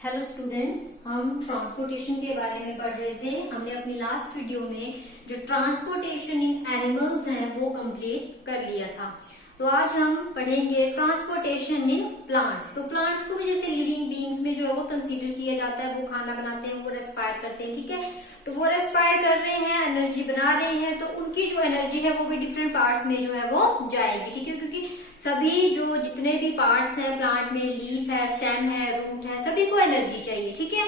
Hello students, हम transportation के बारे में पढ़ रहे थे। हमने अपनी लास्ट वीडियो में जो ट्रांसपोर्टेशन इन एनिमल्स है वो कंप्लीट कर लिया था। तो आज हम पढ़ेंगे ट्रांसपोर्टेशन इन प्लांट्स। तो प्लांट्स को भी जैसे लिविंग बीइंग्स में जो है वो कंसीडर किया जाता है। वो खाना बनाते हैं, वो रेस्पायर करते हैं, ठीक है। तो वो रेस्पायर कर रहे हैं, एनर्जी बना रहे हैं, तो उनकी जो एनर्जी है वो भी डिफरेंट पार्ट्स में जो है वो जाएगी, ठीक है। क्योंकि सभी जो जितने भी पार्ट्स हैं प्लांट में, लीफ है, स्टेम है, रूट है, सभी को एनर्जी चाहिए, ठीक है।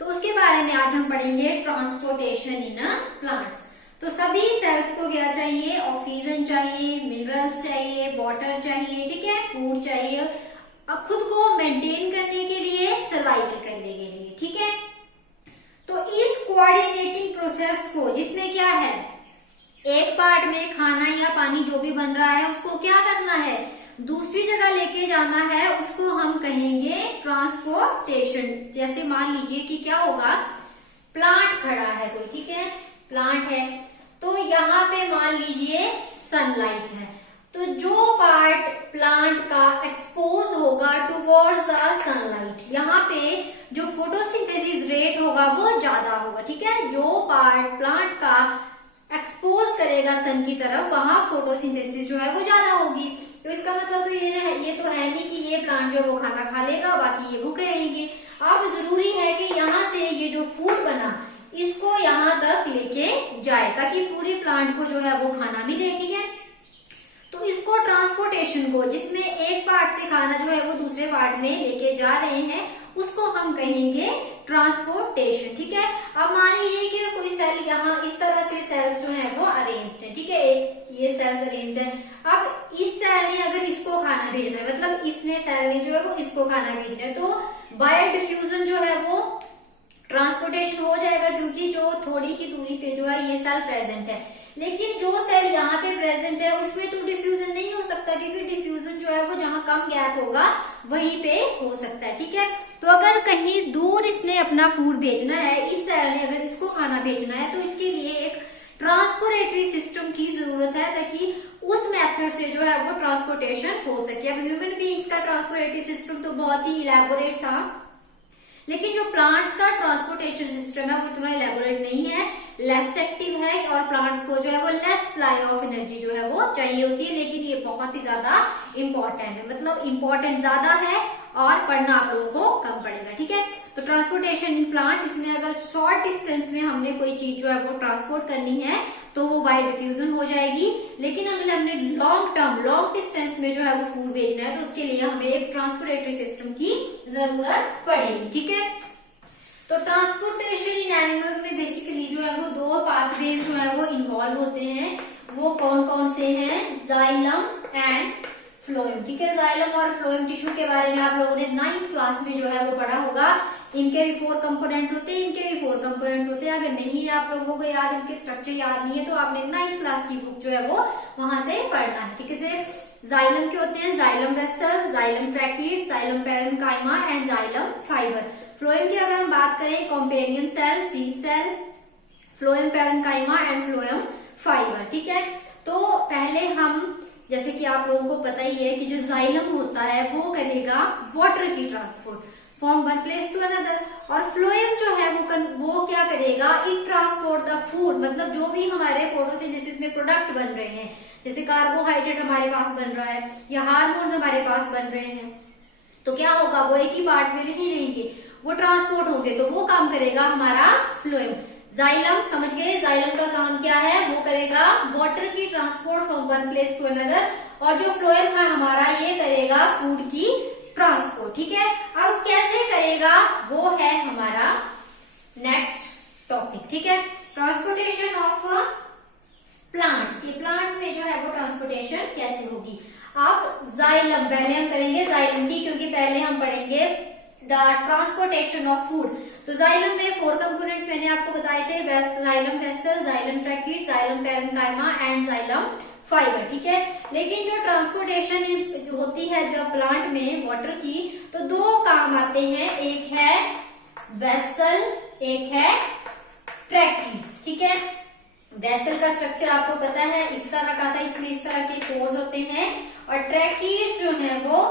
तो उसके बारे में आज हम पढ़ेंगे ट्रांसपोर्टेशन इन प्लांट्स। तो सभी सेल्स को क्या चाहिए? ऑक्सीजन चाहिए, मिनरल्स चाहिए, वाटर चाहिए, ठीक है, फूड चाहिए, अब खुद को मेंटेन करने के लिए, सर्वाइवल करने के लिए, ठीक है। तो इस कोऑर्डिनेटिंग प्रोसेस को, जिसमें क्या है, एक पार्ट में खाना या पानी जो भी बन रहा है उसको क्या करना है, दूसरी जगह लेके जाना है, उसको हम कहेंगे ट्रांसपोर्टेशन। जैसे मान लीजिए कि क्या होगा, प्लांट खड़ा है कोई, ठीक है, प्लांट है, तो यहाँ पे मान लीजिए सनलाइट है, तो जो पार्ट प्लांट का एक्सपोज होगा टुवर्ड्स द सनलाइट, यहाँ पे जो फोटोसिंथेसिस रेट होगा वो ज्यादा होगा, ठीक है। जो पार्ट प्लांट का एक्सपोज करेगा सन की तरफ, वहां फोटोसिंथेसिस जो है वो ज्यादा होगी। तो इसका मतलब तो ये तो है नहीं कि ये प्लांट जो वो खाना खा लेगा, बाकी ये भूखे रहेंगे। अब जरूरी है कि यहाँ से ये जो फूड बना इसको यहाँ तक लेके जाए, ताकि पूरी प्लांट को जो है वो खाना मिले, ठीक है। तो इसको ट्रांसपोर्टेशन को, जिसमें एक पार्ट से खाना जो है वो दूसरे पार्ट में लेके जा रहे हैं, उसको हम कहेंगे ट्रांसपोर्टेशन, ठीक है। अब मान लीजिए कि कोई सेल यहाँ इस तरह से सेल्स जो है वो अरेंज्ड है, ठीक है, एक ये सेल्स अरेंज्ड है। अब इस सेल ने अगर इसको खाना भेजना है, मतलब इसने सेल ने जो है वो इसको खाना भेजना है, तो बाय डिफ्यूजन जो है वो ट्रांसपोर्टेशन हो जाएगा, क्योंकि जो थोड़ी ही दूरी पे जो है ये सेल प्रेजेंट है। लेकिन जो सेल यहाँ पे प्रेजेंट है उसमें तो डिफ्यूजन नहीं हो सकता, क्योंकि डिफ्यूजन जो है वो जहाँ कम गैप होगा वहीं पे हो सकता है, ठीक है। तो अगर कहीं दूर इसने अपना फूड भेजना है, इस सेल ने अगर इसको खाना भेजना है, तो इसके लिए एक ट्रांसपोर्टेटरी सिस्टम की जरूरत है, ताकि उस मेथड से जो है वो ट्रांसपोर्टेशन हो सके। अब ह्यूमन बीइंग्स का ट्रांसपोर्टेटरी सिस्टम तो बहुत ही इलेबोरेट था, लेकिन जो प्लांट्स का ट्रांसपोर्टेशन सिस्टम है वो इतना इलेबोरेट नहीं है, लेस एक्टिव है, और प्लांट्स को जो है वो लेस सप्लाई ऑफ एनर्जी जो है वो चाहिए होती है। लेकिन ये बहुत ही ज्यादा इंपॉर्टेंट है, मतलब इंपॉर्टेंट ज्यादा है और पढ़ना आप लोगों को कम पड़ेगा, ठीक है। तो ट्रांसपोर्टेशन इन प्लांट्स, इसमें अगर शॉर्ट डिस्टेंस में हमने कोई चीज जो है वो ट्रांसपोर्ट करनी है तो वो बाय डिफ्यूजन हो जाएगी। लेकिन अगर हमने लॉन्ग डिस्टेंस में जो है वो फूड भेजना है, तो उसके लिए हमें एक ट्रांसपोर्टेटरी सिस्टम की जरूरत पड़ेगी, ठीक है। तो ट्रांसपोर्टेशन इन एनिमल्स में बेसिकली जो है वो दो पाथवेज जो है वो इन्वॉल्व होते हैं। वो कौन कौन से हैं? जाइलम एंड फ्लोएम, ठीक है। जाइलम और फ्लोएम टिश्यू के बारे में आप लोगों ने 9th क्लास में जो है वो पढ़ा होगा। इनके भी 4 कंपोनेंट्स होते हैं, इनके भी 4 कंपोनेंट्स होते हैं। अगर नहीं है आप लोगों को याद, इनके स्ट्रक्चर याद नहीं है, तो आपने 9th क्लास की बुक जो है वो वहां से पढ़ना है, ठीक है। जाइलम के होते हैं xylem vessel, xylem tracheid, xylem parenchyma and xylem fibre. Phloem की अगर हम बात करें, companion cell, sieve cell, phloem parenchyma and phloem fibre, ठीक है। तो पहले हम, जैसे कि आप लोगों को पता ही है कि जो जाइलम होता है वो करेगा वाटर की transport from one place to another, और फ्लोएम जो है वो क्या करेगा, इट ट्रांसपोर्ट द फूड, मतलब जो भी हमारे फोटोसिंथेसिस में प्रोडक्ट बन रहे हैं, जैसे कार्बोहाइड्रेट हमारे पास बन रहा है या हार्मोन्स हमारे पास बन रहे हैं, तो क्या होगा, वो एक ही पार्ट में नहीं रहेंगे, वो ट्रांसपोर्ट होंगे, तो वो काम करेगा हमारा फ्लोएम। जाइलम समझ गए, जाइलम का काम क्या है, वो करेगा वाटर की transport from one place to another, और जो फ्लोएम है हमारा ये करेगा फूड की ट्रांसपोर्ट, ठीक है। अब कैसे करेगा वो है हमारा नेक्स्ट टॉपिक, ठीक है। ट्रांसपोर्टेशन ऑफ प्लांट्स, के प्लांट्स में जो है वो ट्रांसपोर्टेशन कैसे होगी। अब जाइलम पहले हम करेंगे जाइलम की, क्योंकि पहले हम पढ़ेंगे द ट्रांसपोर्टेशन ऑफ फूड। तो जाइलम में 4 कंपोनेंट्स मैंने आपको बताए थे, xylem vessel, xylem tracheid, xylem parenchyma and xylem fibre, ठीक है। लेकिन जो ट्रांसपोर्टेशन होती है जब प्लांट में वाटर की, तो 2 काम आते हैं, एक है वेसल, एक है ट्रैकिड्स, ठीक है। वेसल का स्ट्रक्चर आपको पता है, इस तरह का था, इसमें इस तरह के पोर्स होते हैं, और ट्रैकिड्स जो है वो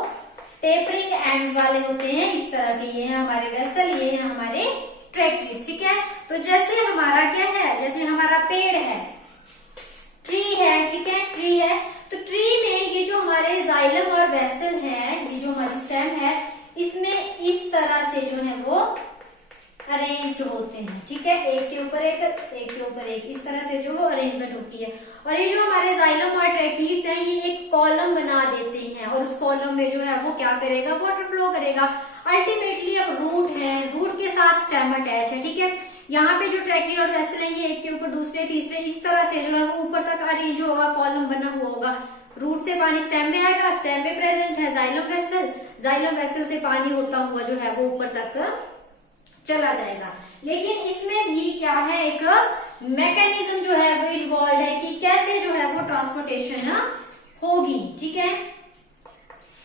टेपरिंग एंड्स वाले होते हैं इस तरह के। ये है हमारे वेसल, ये है हमारे ट्रैकिड्स, ठीक है। तो जैसे हमारा क्या है, जैसे हमारा पेड़ है, ट्री है, ठीक है, ट्री है, तो ट्री में ये जो हमारे जाइलम और वेसल है, ये जो हमारी स्टेम है, इसमें इस तरह से जो है वो अरेंज्ड होते हैं, ठीक है, एक के ऊपर एक, एक के ऊपर एक, इस तरह से जो अरेंजमेंट होती है। और ये जो हमारे जाइलम और ट्रैकीड्स हैं, ये एक कॉलम बना देते हैं और उस कॉलम में जो है वो क्या करेगा, वाटर फ्लो करेगा। अल्टीमेटली अब रूट है, रूट के साथ स्टेम अटैच है, ठीक है। यहाँ पे जो ट्रैकीड और वेसल है, ये एक के ऊपर दूसरे तीसरे इस तरह से जो है वो ऊपर तक अरेंज होगा, कॉलम बना हुआ होगा। रूट से पानी स्टेम में आएगा, स्टेम में प्रेजेंट है जाइलम वेसल, जाइलम वेसल से पानी होता हुआ जो है वो ऊपर तक चला जाएगा। लेकिन इसमें भी क्या है, एक मैकेनिज्म जो है वो इन्वॉल्व है कि कैसे जो है वो ट्रांसपोर्टेशन होगी, ठीक है।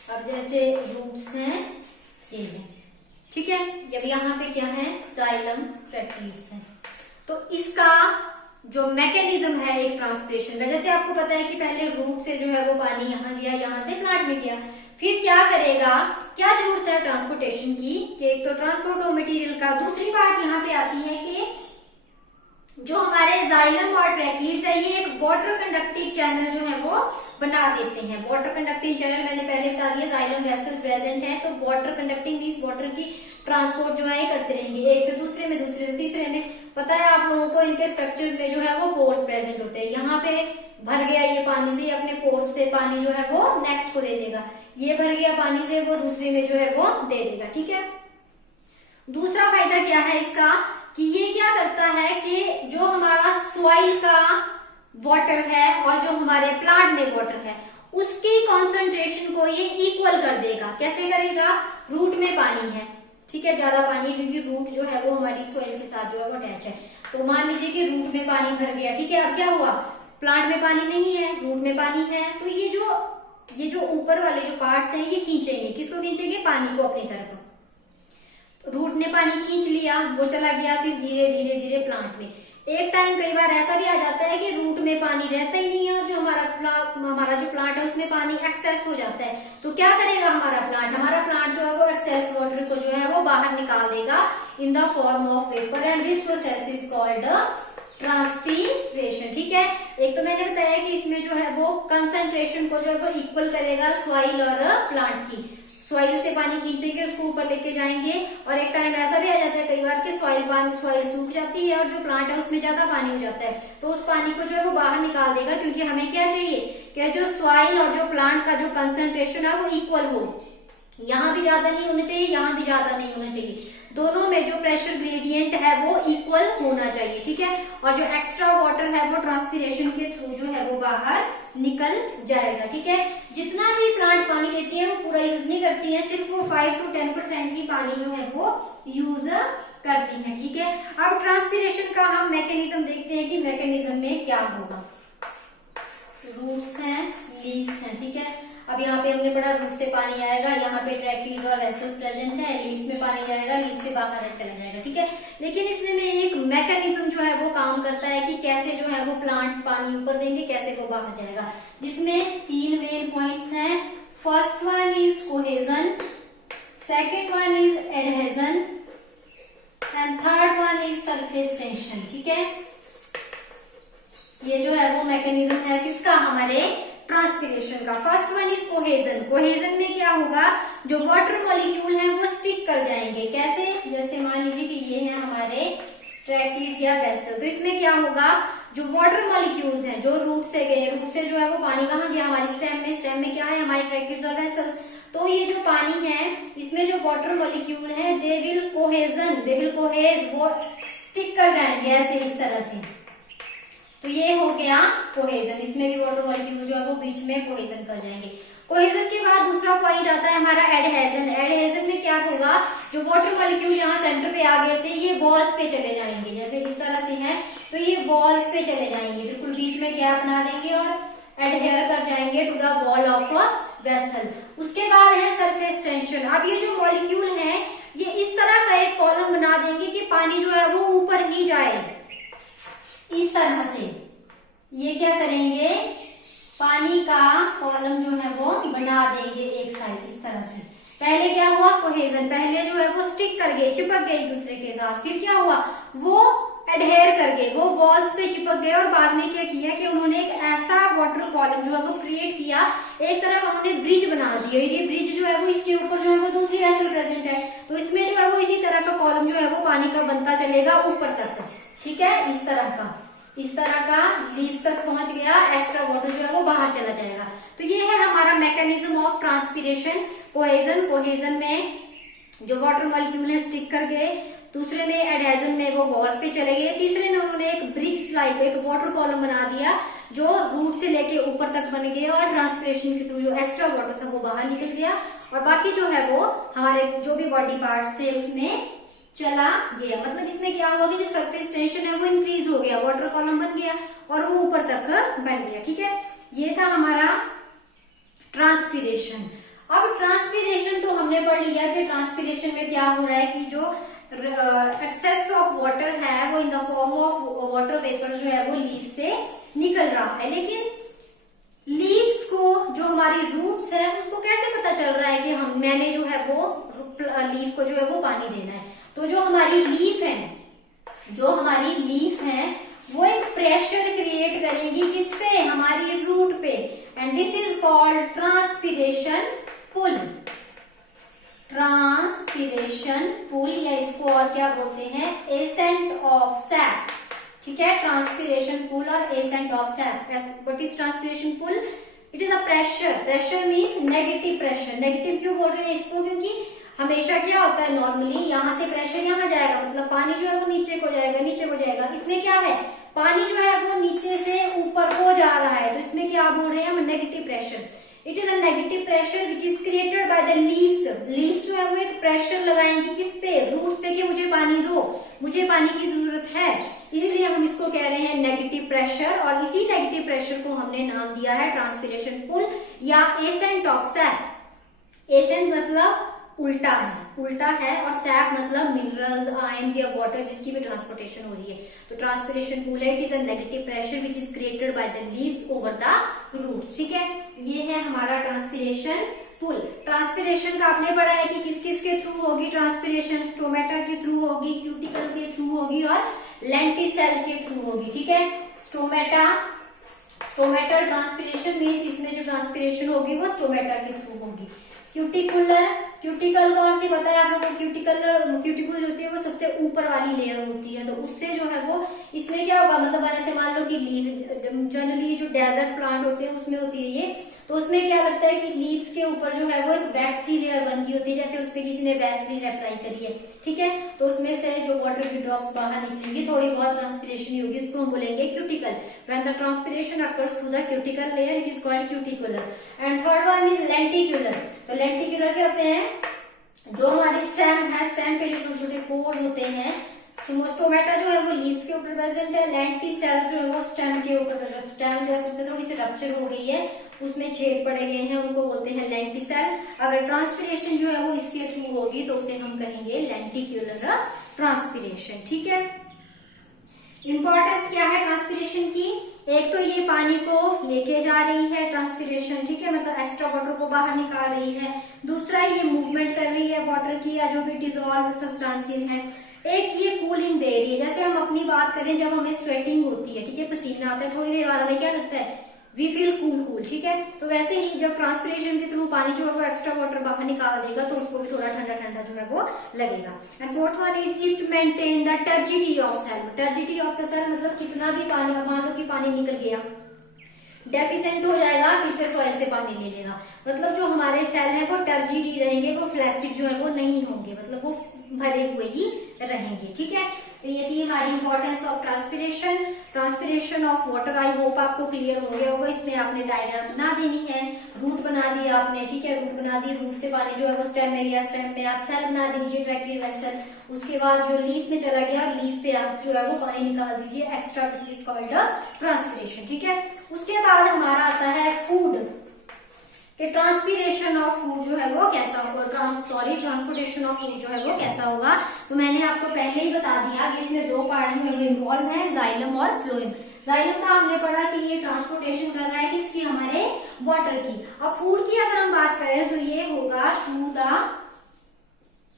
अब जैसे रूट्स हैं, ये है, ठीक है। जब यहाँ पे क्या है, जाइलम ट्रैकीड्स है, तो इसका जो मैकेनिज्म है एक ट्रांसपोर्टेशन का, जैसे आपको पता है कि पहले रूट से जो है वो पानी यहाँ गया, यहाँ से प्लांट में गया, फिर क्या करेगा, क्या जरूरत है ट्रांसपोर्टेशन की, कि एक तो ट्रांसपोर्ट ऑफ मटेरियल का। दूसरी बात यहाँ पे आती है कि जो हमारे जाइलम और ट्रैकीड्स है, ये एक वाटर कंडक्टिंग चैनल जो है वो बना देते हैं। वाटर कंडक्टिंग चैनल मैंने पहले बता दिया, जाइलम वेसल प्रेजेंट है, तो वाटर कंडक्टिंग मींस वाटर की ट्रांसपोर्ट जो है करते रहेंगे, एक से दूसरे में, दूसरे से तीसरे में। पता है आप लोगों को, इनके स्ट्रक्चर्स में जो है वो पोर्स प्रेजेंट होते हैं। यहाँ पे भर गया ये पानी से, अपने पोर्स से पानी जो है वो नेक्स्ट को दे देगा, ये भर गया पानी से, वो दूसरे में जो है वो दे देगा, ठीक है। दूसरा फायदा क्या है इसका, कि ये क्या करता है कि जो हमारा सॉइल का वाटर है और जो हमारे प्लांट में वाटर है, उसकी कॉन्सेंट्रेशन को ये इक्वल कर देगा। कैसे करेगा, रूट में पानी है, ठीक है, ज्यादा पानी है, क्योंकि रूट जो है वो हमारी सॉइल के साथ जो है वो अटैच है। तो मान लीजिए कि रूट में पानी भर गया, ठीक है। अब क्या हुआ, प्लांट में पानी नहीं है, रूट में पानी है, तो ये जो ऊपर वाले जो पार्ट्स हैं, ये खींचेंगे, किसको खींचेंगे, पानी को अपनी तरफ। रूट ने पानी खींच लिया, वो चला गया फिर धीरे धीरे धीरे प्लांट में। एक टाइम कई बार ऐसा भी आ जाता है कि रूट में पानी रहता ही नहीं है और जो हमारा जो प्लांट है उसमें पानी एक्सेस हो जाता है। तो क्या करेगा हमारा प्लांट जो है वो एक्सेस वाटर को जो है वो बाहर निकाल देगा in the form of vapour, and this process is called transpiration, ठीक है। एक तो मैंने बताया कि इसमें जो है वो कंसंट्रेशन को जो है वो इक्वल करेगा सॉइल और प्लांट की। सॉइल से पानी खींचेंगे, उसको ऊपर लेके जाएंगे, और एक टाइम ऐसा भी आ जाता है कई बार कि सॉइल सूख जाती है और जो प्लांट है उसमें ज्यादा पानी हो जाता है, तो उस पानी को जो है वो बाहर निकाल देगा, क्योंकि हमें क्या चाहिए कि जो सॉइल और जो प्लांट का जो कंसंट्रेशन है वो इक्वल हो। यहाँ भी ज्यादा नहीं होना चाहिए, यहाँ भी ज्यादा नहीं होना चाहिए, दोनों में जो प्रेशर ग्रेडियंट है वो इक्वल होना चाहिए, ठीक है। और जो एक्स्ट्रा वाटर है वो ट्रांसपीरेशन के थ्रू जो है वो बाहर निकल जाएगा, ठीक है। जितना भी प्लांट पानी लेती है वो पूरा यूज नहीं करती है, सिर्फ वो 5 to 10% ही पानी जो है वो यूज करती है, ठीक है। अब ट्रांसपीरेशन का हम मैकेनिज्म देखते हैं कि मैकेनिज्म में क्या होगा। रूट्स हैं, लीव्स हैं, ठीक है। अब यहाँ पे हमने पढ़ा रूट से पानी आएगा, यहाँ पे ट्रैकीड्स और वेसल्स प्रेजेंट है, लीव्स में पानी जाएगा, लीव्स से बाहर चला जाएगा, ठीक है। लेकिन इसमें एक मैकेनिज्म जो है वो काम करता है कि कैसे जो है वो प्लांट पानी ऊपर देंगे, कैसे वो बाहर जाएगा, जिसमें 3 मेन पॉइंट्स हैं। First one is cohesion, second one is adhesion, and third one is surface tension, ठीक है। ये जो है वो मैकेनिज्म है किसका, हमारे ट्रांसपीरेशन का। First one is cohesion. Cohesion में क्या होगा, जो वाटर मॉलिक्यूल है वो स्टिक कर जाएंगे। कैसे, जैसे मान लीजिए कि ये है हमारे ट्रैकीड्स या वेसल, तो इसमें क्या होगा, जो वाटर मॉलिक्यूल्स हैं जो रूट से गए, रूट से जो है वो पानी कहाँ गया, हमारी स्टेम में क्या है, हमारे ट्रैकीड्स और वेसल्स। तो ये जो पानी है इसमें जो वाटर मॉलिक्यूल है दे विल कोहेज, वो स्टिक कर जाएंगे ऐसे इस तरह से। तो ये हो गया कोहेजन, इसमें भी वाटर मॉलिक्यूल जो है वो बीच में कोहेजन कर जाएंगे। कोहेजन के बाद दूसरा पॉइंट आता है हमारा एडहेजन। एडहेजन में क्या होगा, जो वाटर मॉलिक्यूल यहाँ सेंटर पे आ गए थे ये वॉल्स पे चले जाएंगे, जैसे इस तरह से है, तो ये वॉल्स पे चले जाएंगे, बिल्कुल बीच में गैप बना देंगे और एडहेयर कर जाएंगे to the wall of vessel. उसके बाद है सरफेस टेंशन। अब ये जो मॉलिक्यूल है ये इस तरह का एक कॉलम बना देंगे कि पानी जो है वो ऊपर ही जाए, इस तरह से ये क्या करेंगे, पानी का कॉलम जो है वो बना देंगे एक साइड इस तरह से। पहले क्या हुआ, कोहेजन, पहले जो है वो स्टिक कर गए, चिपक गए एक दूसरे के साथ। फिर क्या हुआ, वो एडहेयर कर गए, वो वॉल्स पे चिपक गए। और बाद में क्या किया कि उन्होंने एक ऐसा वाटर कॉलम जो है वो क्रिएट किया, एक तरह का उन्होंने ब्रिज बना दिया। ये ब्रिज जो है वो इसके ऊपर जो है वो दूसरी वेसल प्रेजेंट है, तो इसमें जो है वो इसी तरह का कॉलम जो है वो पानी का बनता चलेगा ऊपर तक, ठीक है, इस तरह का लीव्स तक पहुंच गया, एक्स्ट्रा वाटर जो है वो बाहर चला जाएगा। तो ये है हमारा mechanism of transpiration, cohesion. Cohesion में जो वाटर मॉलिक्यूल है स्टिक कर गए, दूसरे में एडहेजन में वो वॉल्स पे चले गए, तीसरे में उन्होंने एक ब्रिज टाइप एक वाटर कॉलम बना दिया जो रूट से लेके ऊपर तक बन गया, और ट्रांसपिरेशन के थ्रू जो एक्स्ट्रा वाटर था वो बाहर निकल गया, और बाकी जो है वो हमारे जो भी बॉडी पार्ट्स थे उसमें चला गया। मतलब इसमें क्या हुआ कि जो सरफेस टेंशन है वो इंक्रीज हो गया, वाटर कॉलम बन गया और वो ऊपर तक बन गया, ठीक है। ये था हमारा ट्रांसपिरेशन। अब ट्रांसपिरेशन तो हमने पढ़ लिया कि ट्रांसपिरेशन में क्या हो रहा है कि जो एक्सेस ऑफ वाटर है वो in the form of water vapour जो है वो लीव से निकल रहा है। लेकिन लीव्स को, जो हमारी रूट्स है, उसको कैसे पता चल रहा है कि मैंने जो है वो लीफ को जो है वो पानी देना है। तो जो हमारी लीफ है वो एक प्रेशर क्रिएट करेगी किस पे, हमारी रूट पे, and this is called transpiration pull. Transpiration pull, या इसको और क्या बोलते हैं, एसेंट ऑफ सैप, ठीक है। ट्रांसपिरेशन पुल और ascent of sap. What is transpiration pull? It is a pressure. Pressure means negative pressure. Negative क्यों बोल रहे हैं इसको, क्योंकि हमेशा क्या होता है, नॉर्मली यहाँ से प्रेशर यहाँ जाएगा, मतलब पानी जो है वो नीचे को जाएगा। इसमें क्या है, पानी जो है वो नीचे से ऊपर को जा रहा है, तो इसमें क्या बोल रहे हैं हम, negative pressure. It is a negative pressure which is created by the leaves. Leaves जो है वो एक प्रेशर लगाएंगी किस पे, रूट्स पे, कि मुझे पानी दो, मुझे पानी की जरूरत है। इसीलिए हम इसको कह रहे हैं नेगेटिव प्रेशर, और इसी नेगेटिव प्रेशर को हमने नाम दिया है ट्रांसपिरेशन पुल या एसेंट ऑफ सैप। एसेंट मतलब उल्टा है और सैप मतलब मिनरल्स, आयंस या वाटर जिसकी भी ट्रांसपोर्टेशन हो रही है। तो ट्रांसपिरेशन पुल है, it is a negative pressure which is created by the leaves over the roots, ठीक है। ये है हमारा ट्रांसपिरेशन पुल। ट्रांसपिरेशन का आपने पढ़ा है कि किस किस के थ्रू होगी ट्रांसपिरेशन, स्टोमेटा के थ्रू होगी, क्यूटिकल के थ्रू होगी और लेंटिसेल के थ्रू होगी, ठीक है। स्टोमेटल ट्रांसपिरेशन मीन्स इसमें जो ट्रांसपिरेशन होगी वो स्टोमेटा के थ्रू होगी। क्यूटिकल कौन सी पता है आप लोगों को, क्यूटिकल जो होती है वो सबसे ऊपर वाली लेयर होती है, तो उससे जो है वो इसमें क्या होगा, मतलब जैसे मान लो कि जनरली जो डेजर्ट प्लांट होते हैं उसमें होती है ये, तो उसमें क्या लगता है कि लीव्स के ऊपर जो है वो एक वैक्सी लेयर बनती होती है, जैसे उस पर किसी ने वैक्सीन अप्लाई करी है, ठीक है। तो उसमें से जो वाटर की ड्रॉप्स बाहर निकलेंगी, थोड़ी बहुत ट्रांसपिरेशन होगी, उसको हम बोलेंगे cuticle. When the transpiration occurs through the cuticle layer it is called cuticular. And third one is लेंटिक्यूलर। तो लेंटिक्यूलर क्या होते हैं, जो हमारी स्टेम है, स्टेम पे जो छोटे छोटे पोर्स होते हैं, स्टोमेटा जो है वो लीव्स के ऊपर प्रेजेंट है, लेंटिसेल्स जो है वो स्टेम के ऊपर, स्टेम जो है थोड़ी सी रप्चर हो गई है, उसमें छेद पड़े गए हैं, उनको बोलते हैं लेंटिसेल। अगर ट्रांसपिरेशन जो है वो इसके थ्रू होगी तो उसे हम कहेंगे लेंटिक्यूलर ट्रांसपिरेशन, ठीक है। इंपॉर्टेंस क्या है ट्रांसपिरेशन की, एक तो ये पानी को लेके जा रही है ट्रांसपिरेशन, ठीक है, मतलब एक्स्ट्रा वाटर को बाहर निकाल रही है। दूसरा ये मूवमेंट कर रही है वाटर की या जो भी डिजॉल्व सब्सटेंसेस हैं। एक ये कूलिंग दे रही है, जैसे हम अपनी बात करें जब हमें स्वेटिंग होती है, ठीक है, पसीना आता है, थोड़ी देर बाद हमें क्या लगता है, वी फील कूल, ठीक है। तो वैसे ही जब ट्रांसपिरेशन के थ्रू पानी जो है वो एक्स्ट्रा वाटर बाहर निकाल देगा तो उसको भी थोड़ा ठंडा ठंडा जो है वो लगेगा। And fourth one it maintain the turgidity of cell. Turgidity of the cell मतलब कितना भी पानी, मान लो कि पानी निकल गया, डेफिशिएंट हो जाएगा, फिर से सॉइल से पानी ले लेगा, मतलब जो हमारे सेल है वो टर्जिडी रहेंगे, वो फ्लैसिड जो है वो नहीं होंगे, मतलब वो भरे हुए ही रहेंगे, ठीक है। तो ये थी हमारी importance of transpiration of water. I hope आपको क्लियर हो गया होगा। इसमें आपने डायग्राम बना देनी है, रूट बना दिया आपने, ठीक है, रूट बना दी, रूट से पानी जो है वो स्टेम में गया, स्टेम में आप सेल बना दीजिए, ट्रैक्टेड वेसल, उसके बाद जो लीफ में चला गया, लीफ पे आप जो है वो पानी निकाल दीजिए, extra which is called transpiration, ठीक है। उसके बाद हमारा आता है फूड, कि ट्रांसपीरेशन ऑफ फूड जो है वो कैसा होगा, ट्रांसपोर्टेशन ऑफ फूड जो है वो कैसा होगा। तो मैंने आपको पहले ही बता दिया कि इसमें दो पार्ट जो है वो इन्वॉल्व है, जाइलम और फ्लोएम। जाइलम का हमने पढ़ा कि ये ट्रांसपोर्टेशन कर रहा है किसकी, हमारे वाटर की। अब फूड की अगर हम बात करें तो ये होगा थ्रू द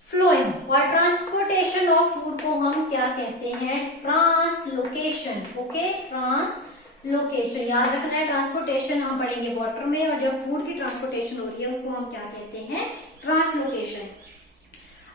फ्लोएम। और ट्रांसपोर्टेशन ऑफ फूड को हम क्या कहते हैं, ट्रांसलोकेशन। ओके, ट्रांसलोकेशन याद रखना है। ट्रांसपोर्टेशन हम पढ़ेंगे वाटर में, और जब फूड की ट्रांसपोर्टेशन हो रही है उसको हम क्या कहते हैं, ट्रांसलोकेशन।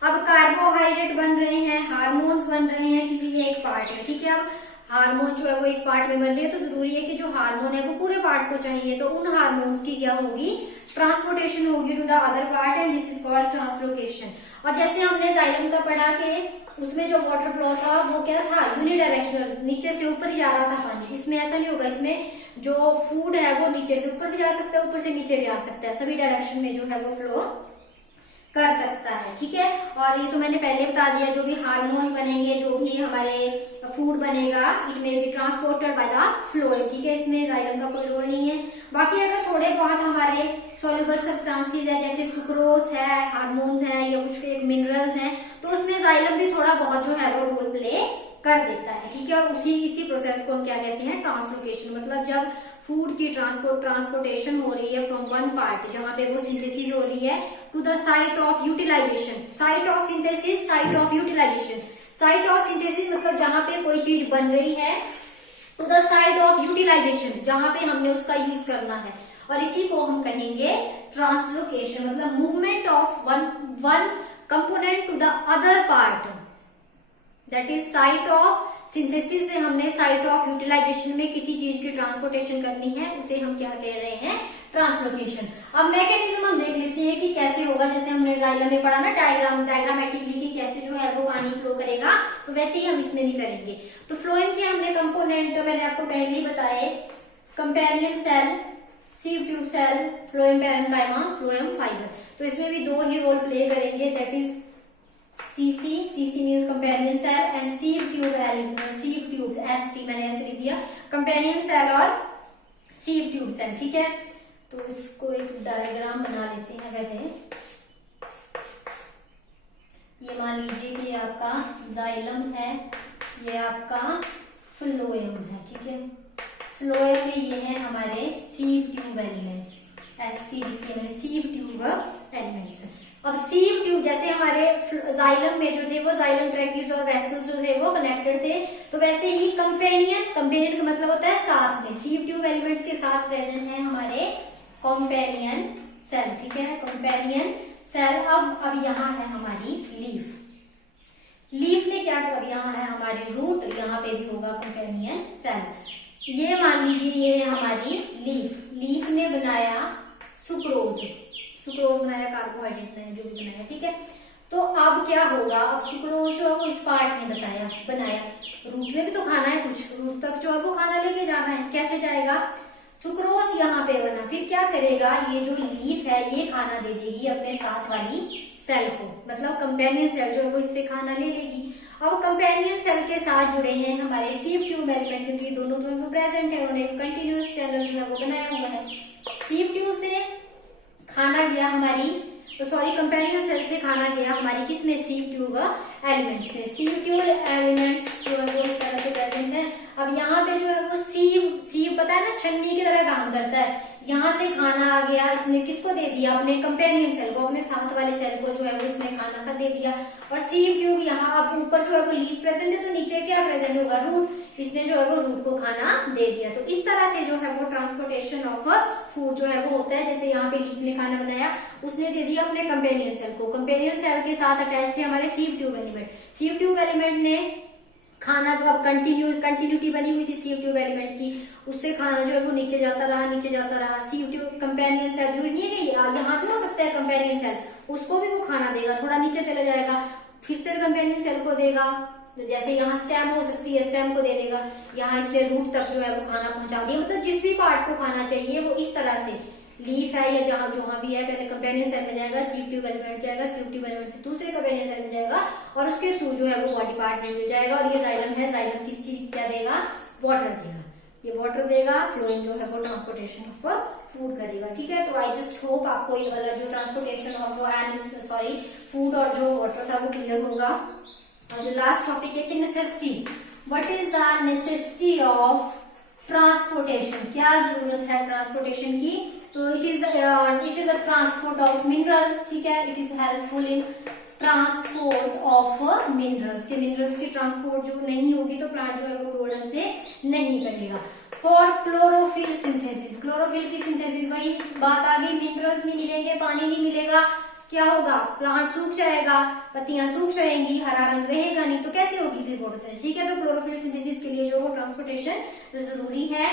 अब कार्बोहाइड्रेट बन रहे हैं, हार्मोन्स बन रहे हैं किसी भी एक पार्ट में, ठीक है। अब हार्मोन जो है वो एक पार्ट में बन रही है, तो जरूरी है कि जो हार्मोन है वो पूरे पार्ट को चाहिए, तो उन हार्मोन्स की क्या होगी, ट्रांसपोर्टेशन होगी to the other part, and this is called translocation. और जैसे हमने जाइलम का पढ़ा कि उसमें जो वाटर फ्लो था वो क्या था, यूनिडायरेक्शनल, नीचे से ऊपर ही जा रहा था पानी। इसमें ऐसा नहीं होगा, इसमें जो फूड है वो नीचे से ऊपर भी जा सकता है, ऊपर से नीचे भी आ सकता है, सभी डायरेक्शन में जो है वो फ्लो कर सकता है, ठीक है। और ये तो मैंने पहले बता दिया, जो भी हार्मोन्स बनेंगे, जो भी हमारे फूड बनेगा, इट में be transported by the phloem, ठीक है। इसमें जाइलम का कोई रोल नहीं है। बाकी अगर थोड़े बहुत हमारे सॉल्युबल सब्सटेंसेस है, जैसे सुक्रोज है, हार्मोन्स है, या कुछ एक मिनरल्स हैं, तो उसमें जाइलम भी थोड़ा बहुत जो है वो रोल प्ले कर देता है, ठीक है। और इसी प्रोसेस को हम क्या कहते हैं, ट्रांसलोकेशन। मतलब जब फूड की ट्रांसपोर्टेशन हो रही है फ्रॉम वन पार्ट, जहां पे वो सिंथेसिस हो रही है, to the site of utilisation. Site of synthesis, site of utilisation. Site of synthesis मतलब जहां पे कोई चीज बन रही है, to the site of utilisation, जहां पे हमने उसका यूज करना है, और इसी को हम कहेंगे ट्रांसलोकेशन। मतलब movement of one component to the other part, that is site of synthesis से हमने साइट ऑफ यूटिलाइजेशन में किसी चीज की ट्रांसपोर्टेशन करनी है, उसे हम क्या कह रहे हैं, ट्रांसलोकेशन। अब मैकेनिज्म हम देख लेते हैं कि कैसे होगा। जैसे हमने जाइलम में पढ़ा ना डायग्रामेटिकली कि कैसे जो है वो पानी फ्लो करेगा, तो वैसे ही हम इसमें भी करेंगे। तो फ्लोएम के हमने कंपोनेंट मैंने आपको पहले ही बताए, companion cell, sieve tube cell, phloem parenchyma, phloem fibre. तो इसमें भी दो ही रोल प्ले करेंगे, that is CC means companion cell, and sieve tube ST मैंने ऐसे लिख दिया, कंपेनियन सेल और सीव ट्यूब सेल, ठीक है। तो इसको एक डायग्राम बना लेते हैं पहले। ये मान लीजिए कि आपका जाइलम है, ये आपका फ्लोएम है, ठीक है। फ्लोएम में ये है हमारे सीव ट्यूब एलिमेंट्स, एसटी लिखते हैं मैंने, सीव ट्यूब एलिमेंट्स। अब सीव ट्यूब, जैसे हमारे जाइलम में जो थे वो जाइलम ट्रैकिड्स और वेसल्स जो थे वो कनेक्टेड थे, तो वैसे ही कंपेनियन का मतलब होता है साथ में, सीव ट्यूब एलिमेंट्स के साथ प्रेजेंट है हमारे कंपेनियन सेल, ठीक है, कंपेनियन सेल। अब यहाँ है हमारी लीफ ने क्या किया, अब यहाँ है हमारी रूट, यहाँ पे भी होगा कंपेनियन सेल। ये मान लीजिए ये है हमारी लीफ ने बनाया सुक्रोज बनाया, कार्बोहाइड्रेट ने जो भी बनाया, ठीक है। तो अब क्या होगा, अब सुक्रोज जो है इस पार्ट में बनाया, रूट में भी तो खाना है कुछ, रूट तक जो है वो खाना लेके जाना है, कैसे जाएगा, सुक्रोज यहाँ पे बना, फिर क्या करेगा, ये जो लीफ है ये खाना दे देगी अपने साथ वाली सेल को, मतलब कंपेनियन सेल जो है वो इससे खाना ले लेगी। अब कंपेनियन सेल के साथ जुड़े हैं हमारे सीव ट्यूब एलिमेंट, क्योंकि ये दोनों तो प्रेजेंट है, उन्होंने कंटिन्यूअस चैनल जो है वो बनाया हुआ है। सीव ट्यूब से खाना गया हमारी, तो सॉरी कंपेनियन सेल से खाना गया हमारी किसमें, सीव ट्यूब एलिमेंट्स में। सीव ट्यूब एलिमेंट्स जो है वो इस तरह से प्रेजेंट है। अब यहाँ पे जो है वो सीव पता है ना, छन्नी की तरह काम करता है। यहाँ से खाना आ गया, इसने किसको दे दिया, अपने कंपेनियन सेल को, अपने साथ वाले सेल को जो है वो इसने खाना का दे दिया। और सीव ट्यूब यहाँ, अब ऊपर जो है वो लीफ प्रेजेंट है, तो नीचे क्या प्रेजेंट होगा, रूट, इसने जो है वो रूट को खाना दे दिया। तो इस तरह से जो है वो ट्रांसपोर्टेशन ऑफ फूड जो है वो होता है। जैसे यहाँ पे लीफ ने खाना बनाया, उसने दे दिया अपने कंपेनियन सेल को, कंपेनियन सेल के साथ अटैच थे हमारे sieve tube element. Sieve tube element ने खाना, जो अब कंटिन्यूटी बनी हुई थी सीव ट्यूब एलिमेंट की, उससे खाना जो है वो नीचे जाता रहा। सीव ट्यूब कंपेनियन सेल जरूरी नहीं है कि यहाँ पे हो सकता है कंपेनियन सेल, उसको भी वो खाना देगा, थोड़ा नीचे चले जाएगा, फिर से कंपेनियन सेल को देगा। जैसे यहाँ स्टेम हो सकती है, स्टेम को दे देगा, यहाँ इसने रूट तक जो है वो खाना पहुंचा दिया। मतलब जिस भी पार्ट को खाना चाहिए वो इस तरह से, लीफ है या जहां भी है, पहले कंपेनियन सेल में जाएगा, सीव ट्यूब एलिमेंट जाएगा, सीव ट्यूब एलिमेंट से दूसरे कंपेनियन सेल में जाएगा, और उसके थ्रू जो है वो बॉडी पार्ट में मिल जाएगा। और ये जाइलम है, जाइलम किस चीज क्या देगा, वाटर देगा, ये वाटर देगा, फ्लोएम जो है वो ट्रांसपोर्टेशन ऑफ फूड करेगा। ठीक है, तो आई जस्ट होप आपको ये वाला जो ट्रांसपोर्टेशन ऑफ फूड और जो वाटर था वो क्लियर होगा। और जो लास्ट टॉपिक है कि necessity, what is the necessity of transportation, क्या जरूरत है ट्रांसपोर्टेशन की। तो it is the transport of minerals. ठीक है, it is helpful in transport of minerals के मिनरल्स की ट्रांसपोर्ट जो नहीं होगी तो प्लांट जो है वो ग्रो ढंग से नहीं करेगा। फॉर क्लोरोफिल सिंथेसिस, क्लोरोफिल की सिंथेसिस, वही बात आ गई, मिनरल्स नहीं मिलेंगे, पानी नहीं मिलेगा, क्या होगा, प्लांट सूख जाएगा, पत्तियां सूख जाएंगी, हरा रंग रहेगा नहीं, तो कैसे होगी फिर फोटोसिंथेसिस। ठीक है, तो क्लोरोफिल सिंथेसिस के लिए जो है ट्रांसपोर्टेशन जरूरी है।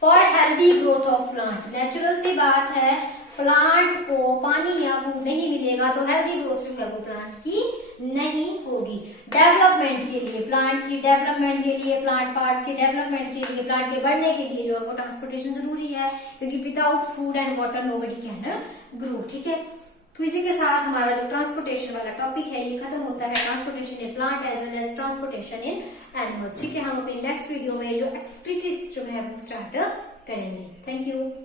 For healthy growth of plant, natural सी बात है, प्लांट को पानी या फूड नहीं मिलेगा तो हेल्दी ग्रोथ जो है वो प्लांट की नहीं होगी। डेवलपमेंट के लिए, प्लांट की डेवलपमेंट के लिए, प्लांट पार्ट्स के डेवलपमेंट के लिए, प्लांट के बढ़ने के लिए जो है वो ट्रांसपोर्टेशन जरूरी है, क्योंकि without food and water nobody can grow. ठीक है, तो इसी के साथ हमारा जो ट्रांसपोर्टेशन वाला टॉपिक है ये खत्म होता है, transportation in plant as well as transportation in animals. ठीक है, हम अपनी नेक्स्ट वीडियो में जो एक्सक्रीटरी सिस्टम है वो स्टार्ट करेंगे। Thank you.